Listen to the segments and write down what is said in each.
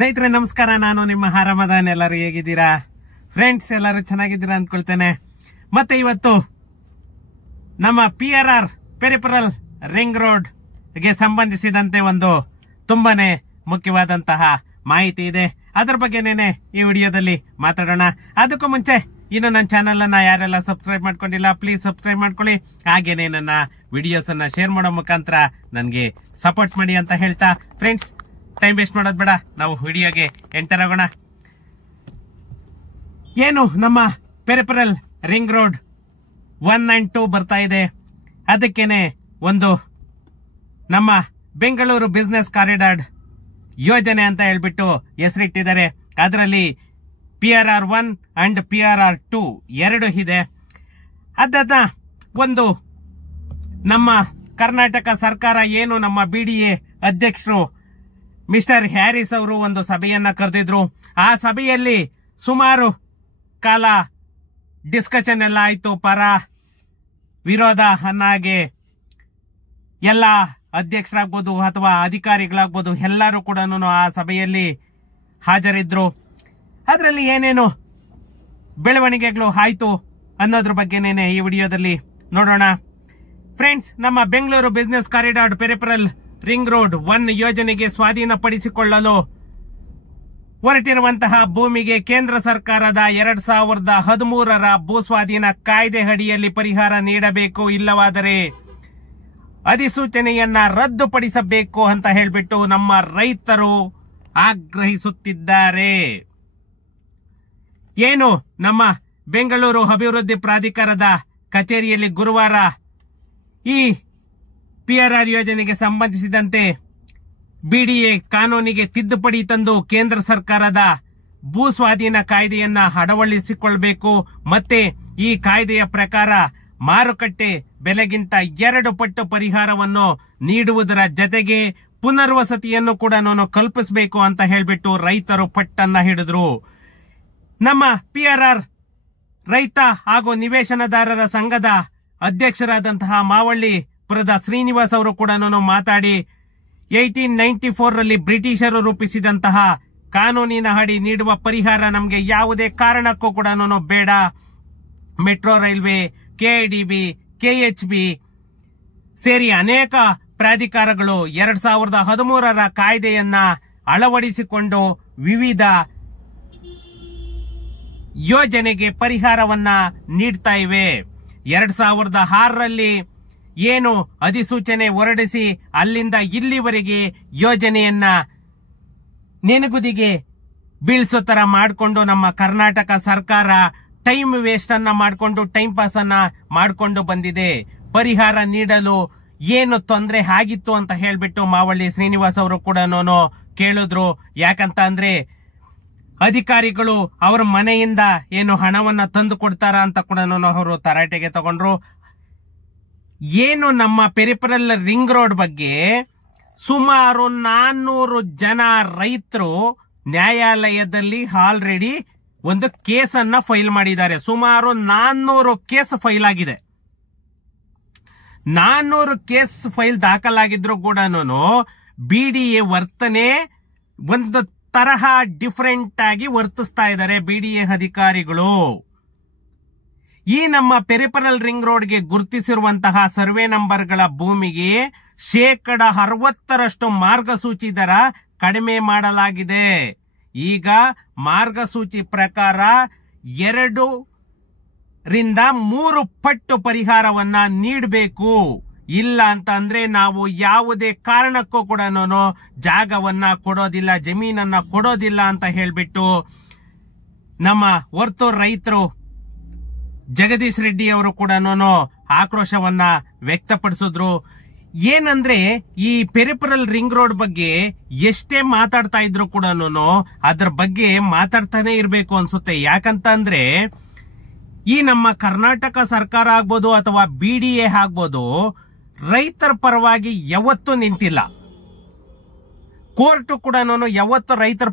ಸ್ನೇಹಿತರೆ ನಮಸ್ಕಾರ, ನಾನು ನಿಮ್ಮ ಹಾರಮದಾನ್. ಎಲ್ಲರೂ ಹೇಗಿದ್ದೀರಾ ಫ್ರೆಂಡ್ಸ್? ಎಲ್ಲರೂ ಚೆನ್ನಾಗಿದ್ದೀರಾ ಅಂದ್ಕೊಳ್ತೇನೆ. ಮತ್ತೆ ಇವತ್ತು ನಮ್ಮ PRR ಪೆರಿಫೆರಲ್ ರಿಂಗ್ ರೋಡ್ ಗೆ ಸಂಬಂಧಿಸಿದಂತೆ ಒಂದು ತುಂಬಾನೇ ಮುಖ್ಯವಾದಂತಹ ಮಾಹಿತಿ ಇದೆ. ಅದರ ಬಗ್ಗೆನೇನೆ ಈ ವಿಡಿಯೋದಲ್ಲಿ ಮಾತಾಡೋಣ. ಅದಕ್ಕೂ ಮುಂಚೆ ಇನ್ನು ನನ್ನ ಚಾನೆಲ್ ಅನ್ನ ಯಾರೆಲ್ಲ ಸಬ್ಸ್ಕ್ರೈಬ್ ಮಾಡ್ಕೊಂಡಿಲ್ಲ ಪ್ಲೀಸ್ ಸಬ್ಸ್ಕ್ರೈಬ್ ಮಾಡ್ಕೊಳ್ಳಿ. ಹಾಗೇನೆ ನನ್ನ ವಿಡಿಯೋಸ್ ಅನ್ನ ಶೇರ್ ಮಾಡೋ ಮುಖಾಂತರ ನನಗೆ ಸಪೋರ್ಟ್ ಮಾಡಿ ಅಂತ ಹೇಳ್ತಾ ಫ್ರೆಂಡ್ಸ್, ಟೈಮ್ ವೇಸ್ಟ್ ಮಾಡೋದು ಬೇಡ, ನಾವು ವಿಡಿಯೋಗೆ ಎಂಟರ್ ಆಗೋಣ. ಏನು ನಮ್ಮ ಪೆರಿಫೆರಲ್ ರಿಂಗ್ ರೋಡ್ 1 and 2 ಬರ್ತಾ ಇದೆ. ಅದಕ್ಕೇನೆ ಒಂದು ನಮ್ಮ ಬೆಂಗಳೂರು ಬಿಸ್ನೆಸ್ ಕಾರಿಡಾರ್ ಯೋಜನೆ ಅಂತ ಹೇಳ್ಬಿಟ್ಟು ಹೆಸರಿಟ್ಟಿದ್ದಾರೆ. ಅದರಲ್ಲಿ PRR 1 and PRR 2 ಎರಡು ಇದೆ. ಅದನ್ನ ಒಂದು ನಮ್ಮ ಕರ್ನಾಟಕ ಸರ್ಕಾರ ಏನು ನಮ್ಮ BDA ಅಧ್ಯಕ್ಷರು ಮಿಸ್ಟರ್ ಹ್ಯಾರಿಸ್ ಅವರು ಒಂದು ಸಭೆಯನ್ನ ಕರೆದಿದ್ರು. ಆ ಸಭೆಯಲ್ಲಿ ಸುಮಾರು ಕಾಲ ಡಿಸ್ಕಷನ್ ಎಲ್ಲ ಆಯ್ತು. ಪರ ವಿರೋಧ ಅನ್ನಾಗೆ ಎಲ್ಲ ಅಧ್ಯಕ್ಷರಾಗ್ಬೋದು ಅಥವಾ ಅಧಿಕಾರಿಗಳಾಗ್ಬೋದು ಎಲ್ಲರೂ ಕೂಡ ಆ ಸಭೆಯಲ್ಲಿ ಹಾಜರಿದ್ರು. ಅದರಲ್ಲಿ ಏನೇನು ಬೆಳವಣಿಗೆಗಳು ಆಯ್ತು ಅನ್ನೋದ್ರ ಬಗ್ಗೆನೇನೆ ಈ ವಿಡಿಯೋದಲ್ಲಿ ನೋಡೋಣ. ಫ್ರೆಂಡ್ಸ್, ನಮ್ಮ Bengaluru business corridor peripheral ring road 1 ಯೋಜನೆಗೆ ಸ್ವಾಧೀನಪಡಿಸಿಕೊಳ್ಳಲು ಹೊರಟಿರುವಂತಹ ಭೂಮಿಗೆ ಕೇಂದ್ರ ಸರ್ಕಾರದ 2013ರ ಭೂಸ್ವಾಧೀನ ಕಾಯ್ದೆ ಅಡಿಯಲ್ಲಿ ಪರಿಹಾರ ನೀಡಬೇಕು, ಇಲ್ಲವಾದರೆ ಅಧಿಸೂಚನೆಯನ್ನ ರದ್ದುಪಡಿಸಬೇಕು ಅಂತ ಹೇಳ್ಬಿಟ್ಟು ನಮ್ಮ ರೈತರು ಆಗ್ರಹಿಸುತ್ತಿದ್ದಾರೆ. ಏನು ನಮ್ಮ ಬೆಂಗಳೂರು ಅಭಿವೃದ್ಧಿ ಪ್ರಾಧಿಕಾರದ ಕಚೇರಿಯಲ್ಲಿ ಗುರುವಾರ ಈ PRR ಯೋಜನೆಗೆ ಸಂಬಂಧಿಸಿದಂತೆ BDA ಕಾನೂನಿಗೆ ತಿದ್ದುಪಡಿ ತಂದು ಕೇಂದ್ರ ಸರ್ಕಾರದ ಭೂ ಸ್ವಾಧೀನ ಕಾಯ್ದೆಯನ್ನ ಅಳವಡಿಸಿಕೊಳ್ಳಬೇಕು, ಮತ್ತೆ ಈ ಕಾಯ್ದೆಯ ಪ್ರಕಾರ ಮಾರುಕಟ್ಟೆ ಬೆಲೆಗಿಂತ 2 ಪಟ್ಟು ಪರಿಹಾರವನ್ನು ನೀಡುವುದರ ಜತೆಗೆ ಪುನರ್ವಸತಿಯನ್ನು ಕೂಡ ಕಲ್ಪಿಸಬೇಕು ಅಂತ ಹೇಳ್ಬಿಟ್ಟು ರೈತರು ಪಟ್ಟನ್ನ ಹಿಡಿದ್ರು. ನಮ್ಮ PRR ರೈತ ಹಾಗೂ ನಿವೇಶನದಾರರ ಸಂಘದ ಅಧ್ಯಕ್ಷರಾದಂತಹ ಮಾವಳ್ಳಿ ಪುರದ ಶ್ರೀನಿವಾಸ್ ಅವರು ಕೂಡ ಮಾತಾಡಿ 1894ರಲ್ಲಿ ಬ್ರಿಟಿಷರು ರೂಪಿಸಿದಂತಹ ಕಾನೂನಿನ ಅಡಿ ನೀಡುವ ಪರಿಹಾರ ನಮಗೆ ಯಾವುದೇ ಕಾರಣಕ್ಕೂ ಕೂಡ ಬೇಡ. ಮೆಟ್ರೋ ರೈಲ್ವೆ, KIDB, KHB ಸೇರಿ ಅನೇಕ ಪ್ರಾಧಿಕಾರಗಳು 2013ರ ಕಾಯ್ದೆಯನ್ನ ಅಳವಡಿಸಿಕೊಂಡು ವಿವಿಧ ಯೋಜನೆಗೆ ಪರಿಹಾರವನ್ನ ನೀಡ್ತಾ ಇವೆ. 2006ರಲ್ಲಿ ಏನು ಅಧಿಸೂಚನೆ ಹೊರಡಿಸಿ ಅಲ್ಲಿಂದ ಇಲ್ಲಿವರೆಗೆ ಯೋಜನೆಯನ್ನ ನೆನಗುದಿಗೆ ಬೀಳ್ಸೋ ತರ ಮಾಡಿಕೊಂಡು ನಮ್ಮ ಕರ್ನಾಟಕ ಸರ್ಕಾರ ಟೈಮ್ ವೇಸ್ಟ್ ಅನ್ನ ಮಾಡಿಕೊಂಡು ಟೈಮ್ ಪಾಸ್ ಅನ್ನ ಮಾಡಿಕೊಂಡು ಬಂದಿದೆ. ಪರಿಹಾರ ನೀಡಲು ಏನು ತೊಂದರೆ ಆಗಿತ್ತು ಅಂತ ಹೇಳ್ಬಿಟ್ಟು ಮಾವಳ್ಳಿ ಶ್ರೀನಿವಾಸ್ ಅವರು ಕೂಡ ಕೇಳಿದ್ರು. ಯಾಕಂತ ಅಂದ್ರೆ ಅಧಿಕಾರಿಗಳು ಅವರ ಮನೆಯಿಂದ ಏನು ಹಣವನ್ನ ತಂದು ಕೊಡ್ತಾರ ಅಂತ ಕೂಡ ಅವರು ತರಾಟೆಗೆ ತಗೊಂಡ್ರು. ಏನು ನಮ್ಮ ಪೆರಿಫೆರಲ್ ರಿಂಗ್ ರೋಡ್ ಬಗ್ಗೆ ಸುಮಾರು 400 ಜನ ರೈತರು ನ್ಯಾಯಾಲಯದಲ್ಲಿ ಆಲ್ರೆಡಿ ಒಂದು ಕೇಸನ್ನ ಫೈಲ್ ಮಾಡಿದ್ದಾರೆ. ಸುಮಾರು 400 ಕೇಸ್ ಫೈಲ್ ಆಗಿದೆ. 400 ಕೇಸ್ ಫೈಲ್ ದಾಖಲಾಗಿದ್ರು ಕೂಡ BDA ವರ್ತನೆ ಒಂದು ತರಹ ಡಿಫರೆಂಟ್ ಆಗಿ ವರ್ತಿಸ್ತಾ ಇದ್ದಾರೆ BDA ಅಧಿಕಾರಿಗಳು. ಈ ನಮ್ಮ ಪೆರಿಫೆರಲ್ ರಿಂಗ್ ರೋಡ್ಗೆ ಗುರುತಿಸಿರುವಂತಹ ಸರ್ವೆ ನಂಬರ್ಗಳ ಭೂಮಿಗೆ 60% ಮಾರ್ಗಸೂಚಿ ದರ ಕಡಿಮೆ ಮಾಡಲಾಗಿದೆ. ಈಗ ಮಾರ್ಗಸೂಚಿ ಪ್ರಕಾರ 2 ರಿಂದ 3 ಪಟ್ಟು ಪರಿಹಾರವನ್ನ ನೀಡಬೇಕು. ಇಲ್ಲ ಅಂತ ಅಂದ್ರೆ ನಾವು ಯಾವುದೇ ಕಾರಣಕ್ಕೂ ಕೂಡ ಜಾಗವನ್ನ ಕೊಡೋದಿಲ್ಲ, ಜಮೀನನ್ನ ಕೊಡೋದಿಲ್ಲ ಅಂತ ಹೇಳ್ಬಿಟ್ಟು ನಮ್ಮ ವರ್ತೂರ್ ರೈತರು ಜಗದೀಶ್ ರೆಡ್ಡಿ ಅವರು ಕೂಡ ಆಕ್ರೋಶವನ್ನ ವ್ಯಕ್ತಪಡಿಸಿದ್ರು. ಏನಂದ್ರೆ ಈ ಪೆರಿಫೆರಲ್ ರಿಂಗ್ ರೋಡ್ ಬಗ್ಗೆ ಎಷ್ಟೇ ಮಾತಾಡ್ತಾ ಇದ್ರು ಕೂಡ ಅದ್ರ ಬಗ್ಗೆ ಮಾತಾಡ್ತಾನೆ ಇರ್ಬೇಕು ಅನ್ಸುತ್ತೆ. ಯಾಕಂತ ಅಂದ್ರೆ ಈ ನಮ್ಮ ಕರ್ನಾಟಕ ಸರ್ಕಾರ ಆಗ್ಬೋದು ಅಥವಾ BDA ಆಗ್ಬೋದು ರೈತರ ಪರವಾಗಿ ಯಾವತ್ತೂ ನಿಂತಿಲ್ಲ. ಕೋರ್ಟ್ ಕೂಡ ಯಾವತ್ತು ರೈತರ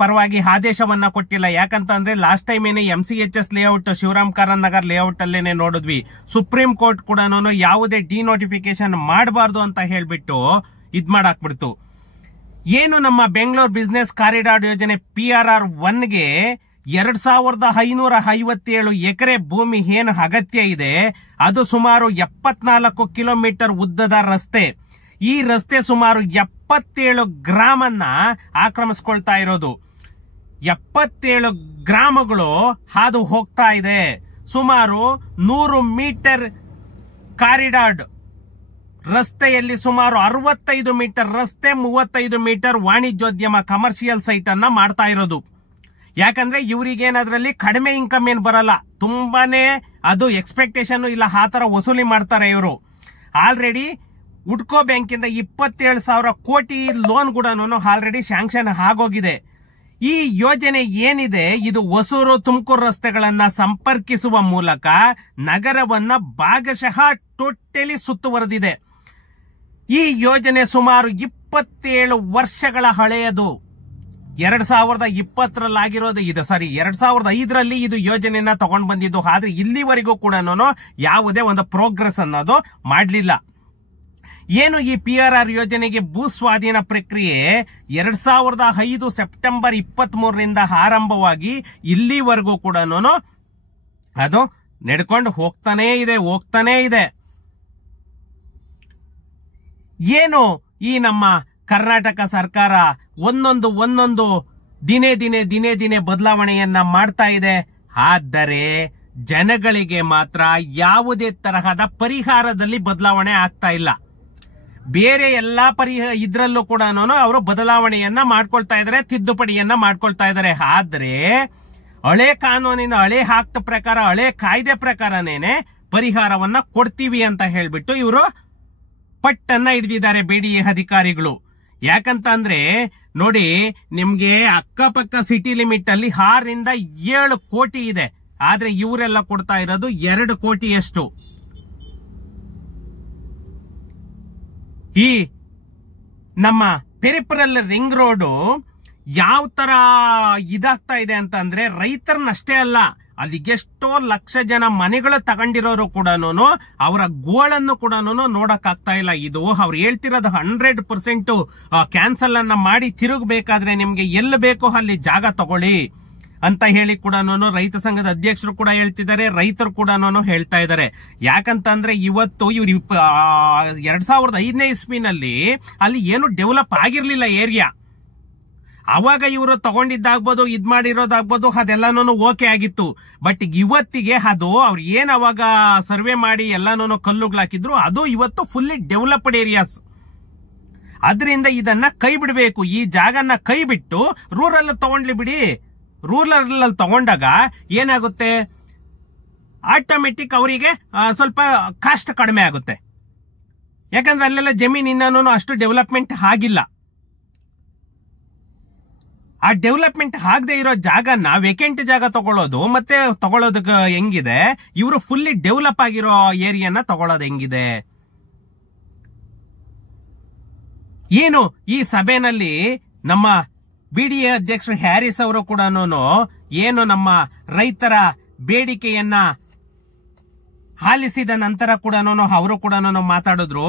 ಪರವಾಗಿ ಆದೇಶವನ್ನ ಕೊಟ್ಟಿಲ್ಲ. ಯಾಕಂತ ಅಂದ್ರೆ ಲಾಸ್ಟ್ ಟೈಮ್ ಏನೇ MCHS layout Shivaram Karanth Nagar layout ಅಲ್ಲೇನೆ ನೋಡಿದ್ವಿ. ಸುಪ್ರೀಂ ಕೋರ್ಟ್ ಕೂಡ ಯಾವುದೇ ಡಿನೋಟಿಫಿಕೇಶನ್ ಮಾಡಬಾರ್ದು ಅಂತ ಹೇಳ್ಬಿಟ್ಟು ಇದ್ ಮಾಡಾಕ್ಬಿಡ್ತು. ಏನು ನಮ್ಮ ಬೆಂಗಳೂರು ಬಿಸಿನೆಸ್ ಕಾರಿಡಾರ್ ಯೋಜನೆ PRR 1ಗೆ 2557 ಎಕರೆ ಭೂಮಿ ಏನು ಅಗತ್ಯ ಇದೆ, ಅದು ಸುಮಾರು 74 ಕಿಲೋಮೀಟರ್ ಉದ್ದದ ರಸ್ತೆ. ಈ ರಸ್ತೆ ಸುಮಾರು 77 ಗ್ರಾಮನ್ನ ಆಕ್ರಮಿಸ್ಕೊಳ್ತಾ ಇರೋದು. 77 ಗ್ರಾಮಗಳು ಹಾದು ಹೋಗ್ತಾ ಇದೆ. ಸುಮಾರು 100 ಮೀಟರ್ ಕಾರಿಡಾರ್ ರಸ್ತೆಯಲ್ಲಿ ಸುಮಾರು 65 ಮೀಟರ್ ರಸ್ತೆ, 35 ಮೀಟರ್ ವಾಣಿಜ್ಯೋದ್ಯಮ ಕಮರ್ಷಿಯಲ್ ಸೈಟ್ ಅನ್ನ ಮಾಡ್ತಾ ಇರೋದು. ಯಾಕಂದ್ರೆ ಇವರಿಗೇನದ್ರಲ್ಲಿ ಕಡಿಮೆ ಇನ್ಕಮ್ ಏನ್ ಬರಲ್ಲ, ತುಂಬಾನೇ ಅದು ಎಕ್ಸ್ಪೆಕ್ಟೇಷನ್ ಇಲ್ಲ, ಆ ತರ ವಸೂಲಿ ಮಾಡ್ತಾರೆ ಇವರು. ಆಲ್ರೆಡಿ ಉಡ್ಕೋ ಬ್ಯಾಂಕಿಂದ 27,000 ಕೋಟಿ ಲೋನ್ ಕೂಡ ಆಲ್ರೆಡಿ ಸ್ಯಾಂಕ್ಷನ್ ಆಗೋಗಿದೆ. ಈ ಯೋಜನೆ ಏನಿದೆ, ಇದು ಹೊಸೂರು ತುಮಕೂರು ರಸ್ತೆಗಳನ್ನ ಸಂಪರ್ಕಿಸುವ ಮೂಲಕ ನಗರವನ್ನ ಭಾಗಶಃ ಟೋಟಲಿ ಸುತ್ತುವರೆದಿದೆ. ಈ ಯೋಜನೆ ಸುಮಾರು 27 ವರ್ಷಗಳ ಹಳೆಯದು. 2020 ಆಗಿರೋದು ಇದು. 2005 ಇದು ಯೋಜನೆಯನ್ನ ತಗೊಂಡ್ ಬಂದಿದ್ದು. ಆದ್ರೆ ಇಲ್ಲಿವರೆಗೂ ಕೂಡ ಯಾವುದೇ ಒಂದು ಪ್ರೋಗ್ರೆಸ್ ಅನ್ನೋದು ಮಾಡಲಿಲ್ಲ. ಏನು ಈ PRR ಯೋಜನೆಗೆ ಭೂ ಸ್ವಾಧೀನ ಪ್ರಕ್ರಿಯೆ 2005 ಸೆಪ್ಟೆಂಬರ್ 23ರಿಂದ ಆರಂಭವಾಗಿ ಇಲ್ಲಿವರೆಗೂ ಕೂಡ ಅದು ನಡ್ಕೊಂಡು ಹೋಗ್ತಾನೇ ಇದೆ. ಏನು ಈ ನಮ್ಮ ಕರ್ನಾಟಕ ಸರ್ಕಾರ ಒಂದೊಂದು ದಿನೇ ಬದಲಾವಣೆಯನ್ನ ಮಾಡ್ತಾ ಇದೆ. ಆದರೆ ಜನಗಳಿಗೆ ಮಾತ್ರ ಯಾವುದೇ ತರಹದ ಪರಿಹಾರದಲ್ಲಿ ಬದಲಾವಣೆ ಆಗ್ತಾ ಇಲ್ಲ. ಬೇರೆ ಎಲ್ಲಾ ಇದ್ರಲ್ಲೂ ಕೂಡ ಅವರು ಬದಲಾವಣೆಯನ್ನ ಮಾಡ್ಕೊಳ್ತಾ ಇದ್ದಾರೆ, ತಿದ್ದುಪಡಿಯನ್ನ ಮಾಡ್ಕೊಳ್ತಾ ಇದ್ದಾರೆ. ಆದ್ರೆ ಹಳೆ ಕಾನೂನಿನ ಹಳೆ ಆಕ್ಟ್ ಪ್ರಕಾರ, ಹಳೆ ಕಾಯ್ದೆ ಪ್ರಕಾರನೇನೆ ಪರಿಹಾರವನ್ನ ಕೊಡ್ತೀವಿ ಅಂತ ಹೇಳ್ಬಿಟ್ಟು ಇವರು ಪಟ್ಟನ್ನ ಹಿಡಿದಿದ್ದಾರೆ BDA ಅಧಿಕಾರಿಗಳು. ಯಾಕಂತ ಅಂದ್ರೆ ನೋಡಿ, ನಿಮ್ಗೆ ಅಕ್ಕಪಕ್ಕ ಸಿಟಿ ಲಿಮಿಟ್ ಅಲ್ಲಿ 6 ರಿಂದ 7 ಕೋಟಿ ಇದೆ. ಆದ್ರೆ ಇವರೆಲ್ಲ ಕೊಡ್ತಾ ಇರೋದು 2 ಕೋಟಿಯಷ್ಟು. ಈ ನಮ್ಮ ಪೆರಿಫರಲ್ ರಿಂಗ್ ರೋಡ್ ಯಾವ ತರ ಇದಾಗ್ತಾ ಇದೆ ಅಂತ ಅಂದ್ರೆ, ರೈತರನ್ನಷ್ಟೇ ಅಲ್ಲ, ಅಲ್ಲಿ ಎಷ್ಟೋ ಲಕ್ಷ ಜನ ಮನೆಗಳು ತಗೊಂಡಿರೋರು ಕೂಡ ಅವರ ಗೋಳನ್ನು ಕೂಡ ನೋಡಕ್ ಆಗ್ತಾ ಇಲ್ಲ. ಇದು ಅವ್ರು ಹೇಳ್ತಿರೋದು 100% ಕ್ಯಾನ್ಸಲ್ ಅನ್ನ ಮಾಡಿ ತಿರುಗಬೇಕಾದ್ರೆ ನಿಮ್ಗೆ ಎಲ್ಲಿ ಬೇಕೋ ಅಲ್ಲಿ ಜಾಗ ತಗೊಳ್ಳಿ ಅಂತ ಹೇಳಿ ಕೂಡ ರೈತ ಸಂಘದ ಅಧ್ಯಕ್ಷರು ಕೂಡ ಹೇಳ್ತಿದ್ದಾರೆ, ರೈತರು ಕೂಡ ಹೇಳ್ತಾ ಇದ್ದಾರೆ. ಯಾಕಂತಂದ್ರೆ ಇವತ್ತು ಇವ್ರು 2005ನೇ ಇಸ್ವಿನಲ್ಲಿ ಅಲ್ಲಿ ಏನು ಡೆವಲಪ್ ಆಗಿರ್ಲಿಲ್ಲ ಏರಿಯಾ. ಅವಾಗ ಇವರು ತಗೊಂಡಿದ್ದಾಗ್ಬೋದು, ಇದ್ ಮಾಡಿರೋದಾಗ್ಬೋದು, ಅದೆಲ್ಲಾನು ಓಕೆ ಆಗಿತ್ತು. ಬಟ್ ಇವತ್ತಿಗೆ ಅದು ಅವ್ರು ಏನ್ ಅವಾಗ ಸರ್ವೆ ಮಾಡಿ ಎಲ್ಲಾನು ಕಲ್ಲುಗಳಾಕಿದ್ರು, ಅದು ಇವತ್ತು ಫುಲ್ಲಿ ಡೆವಲಪ್ಡ್ ಏರಿಯಾಸ್. ಅದರಿಂದ ಇದನ್ನ ಕೈ ಬಿಡಬೇಕು. ಈ ಜಾಗನ ಕೈ ಬಿಟ್ಟು ರೂರಲ್ ತಗೊಂಡ್ಲಿ ಬಿಡಿ. ರೂರಲ್ ತಗೊಂಡಾಗ ಏನಾಗುತ್ತೆ, ಆಟೋಮೆಟಿಕ್ ಅವರಿಗೆ ಸ್ವಲ್ಪ ಕಾಸ್ಟ್ ಕಡಿಮೆ ಆಗುತ್ತೆ. ಯಾಕಂದ್ರೆ ಅಲ್ಲೆಲ್ಲ ಜಮೀನು ಇನ್ನೂ ಅಷ್ಟು ಡೆವಲಪ್ಮೆಂಟ್ ಆಗಿಲ್ಲ. ಆ ಡೆವಲಪ್ಮೆಂಟ್ ಆಗದೆ ಇರೋ ಜಾಗನ ವೇಕೆಂಟ್ ಜಾಗ ತಗೊಳ್ಳೋದು ಮತ್ತೆ ತಗೊಳ್ಳೋದಕ್ಕೆ ಹೆಂಗಿದೆ, ಇವರು ಫುಲ್ಲಿ ಡೆವಲಪ್ ಆಗಿರೋ ಏರಿಯಾನ ತಗೊಳ್ಳೋದು ಹೆಂಗಿದೆ. ಏನು ಈ ಸಭೆನಲ್ಲಿ ನಮ್ಮ BDA ಅಧ್ಯಕ್ಷರು ಹ್ಯಾರಿಸ್ ಅವರು ಕೂಡ ಏನು ನಮ್ಮ ರೈತರ ಬೇಡಿಕೆಯನ್ನ ಆಲಿಸಿದ ನಂತರ ಕೂಡ ಅವರು ಕೂಡ ಮಾತಾಡಿದ್ರು.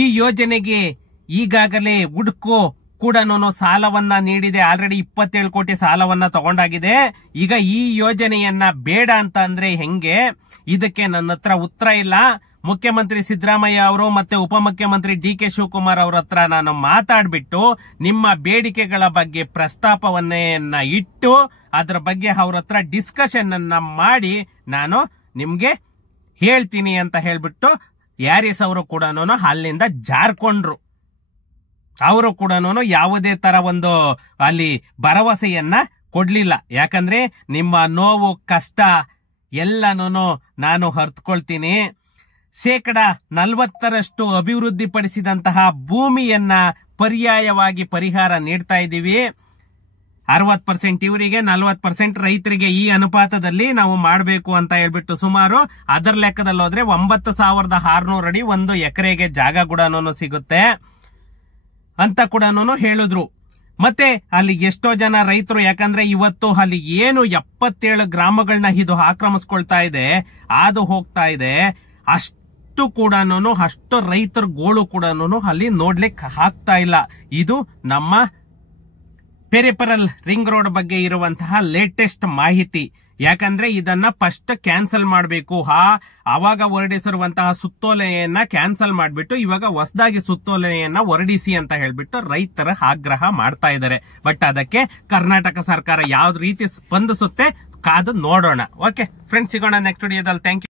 ಈ ಯೋಜನೆಗೆ ಈಗಾಗಲೇ ಹುಡ್ಕೋ ಕೂಡ ಸಾಲವನ್ನ ನೀಡಿದೆ. ಆಲ್ರೆಡಿ 27 ಕೋಟಿ ಸಾಲವನ್ನ ತಗೊಂಡಾಗಿದೆ. ಈಗ ಈ ಯೋಜನೆಯನ್ನ ಬೇಡ ಅಂತ ಅಂದ್ರೆ ಹೆಂಗೆ, ಇದಕ್ಕೆ ನನ್ನ ಹತ್ರ ಉತ್ತರ ಇಲ್ಲ. ಮುಖ್ಯಮಂತ್ರಿ ಸಿದ್ದರಾಮಯ್ಯ ಅವರು ಮತ್ತೆ ಉಪಮುಖ್ಯಮಂತ್ರಿ DK ಶಿವಕುಮಾರ್ ಅವರ ಹತ್ರ ನಾನು ಮಾತಾಡ್ಬಿಟ್ಟು ನಿಮ್ಮ ಬೇಡಿಕೆಗಳ ಬಗ್ಗೆ ಪ್ರಸ್ತಾಪವನ್ನ ಇಟ್ಟು ಅದರ ಬಗ್ಗೆ ಅವ್ರ ಹತ್ರ ಡಿಸ್ಕಷನ್ ಅನ್ನ ಮಾಡಿ ನಾನು ನಿಮ್ಗೆ ಹೇಳ್ತೀನಿ ಅಂತ ಹೇಳ್ಬಿಟ್ಟು ಹ್ಯಾರಿಸ್ ಅವರು ಕೂಡ ಅಲ್ಲಿಂದ ಜಾರ್ಕೊಂಡ್ರು. ಅವರು ಕೂಡ ಯಾವುದೇ ತರ ಒಂದು ಅಲ್ಲಿ ಭರವಸೆಯನ್ನ ಕೊಡ್ಲಿಲ್ಲ. ಯಾಕಂದ್ರೆ ನಿಮ್ಮ ನೋವು ಕಷ್ಟ ಎಲ್ಲನೂ ನಾನು ಅರ್ಥಕೊಳ್ತೀನಿ. 40% ಅಭಿವೃದ್ಧಿ ಪಡಿಸಿದಂತಹ ಭೂಮಿಯನ್ನ ಪರ್ಯಾಯವಾಗಿ ಪರಿಹಾರ ನೀಡ್ತಾ ಇದ್ದೀವಿ. 60% ಇವರಿಗೆ, 40% ರೈತರಿಗೆ ಈ ಅನುಪಾತದಲ್ಲಿ ನಾವು ಮಾಡಬೇಕು ಅಂತ ಹೇಳ್ಬಿಟ್ಟು ಸುಮಾರು ಅದರ ಲೆಕ್ಕದಲ್ಲಿ ಹೋದ್ರೆ 9,600 ಅಡಿ ಒಂದು ಎಕರೆಗೆ ಜಾಗ ಕೂಡ ಸಿಗುತ್ತೆ ಅಂತ ಕೂಡ ಹೇಳಿದ್ರು. ಮತ್ತೆ ಅಲ್ಲಿ ಎಷ್ಟೋ ಜನ ರೈತರು, ಯಾಕಂದ್ರೆ ಇವತ್ತು ಅಲ್ಲಿ ಏನು 77 ಗ್ರಾಮಗಳನ್ನ ಇದು ಆಕ್ರಮಿಸ್ಕೊಳ್ತಾ ಇದೆ, ಅದು ಹೋಗ್ತಾ ಇದೆ. ಅಷ್ಟು ರೈತರ ಗೋಳು ಕೂಡ ಅಲ್ಲಿ ನೋಡ್ಲಿಕ್ಕೆ ಆಗ್ತಾ ಇಲ್ಲ. ಇದು ನಮ್ಮ ಪೆರಿಫೆರಲ್ ರಿಂಗ್ ರೋಡ್ ಬಗ್ಗೆ ಇರುವಂತಹ ಲೇಟೆಸ್ಟ್ ಮಾಹಿತಿ. ಯಾಕಂದ್ರೆ ಇದನ್ನ ಫಸ್ಟ್ ಕ್ಯಾನ್ಸಲ್ ಮಾಡಬೇಕು. ಅವಾಗ ಹೊರಡಿಸಿರುವಂತಹ ಸುತ್ತೋಲೆಯನ್ನ ಕ್ಯಾನ್ಸಲ್ ಮಾಡಿಬಿಟ್ಟು ಇವಾಗ ಹೊಸದಾಗಿ ಸುತ್ತೋಲೆಯನ್ನ ಹೊರಡಿಸಿ ಅಂತ ಹೇಳ್ಬಿಟ್ಟು ರೈತರ ಆಗ್ರಹ ಮಾಡ್ತಾ ಇದ್ದಾರೆ. ಬಟ್ ಅದಕ್ಕೆ ಕರ್ನಾಟಕ ಸರ್ಕಾರ ಯಾವ್ದು ರೀತಿ ಸ್ಪಂದಿಸುತ್ತೆ ಕಾದು ನೋಡೋಣ. ಓಕೆ ಫ್ರೆಂಡ್ಸ್, ಸಿಗೋಣ ನೆಕ್ಸ್ಟ್ ವಿಡಿಯೋದಲ್ಲಿ. Thank you.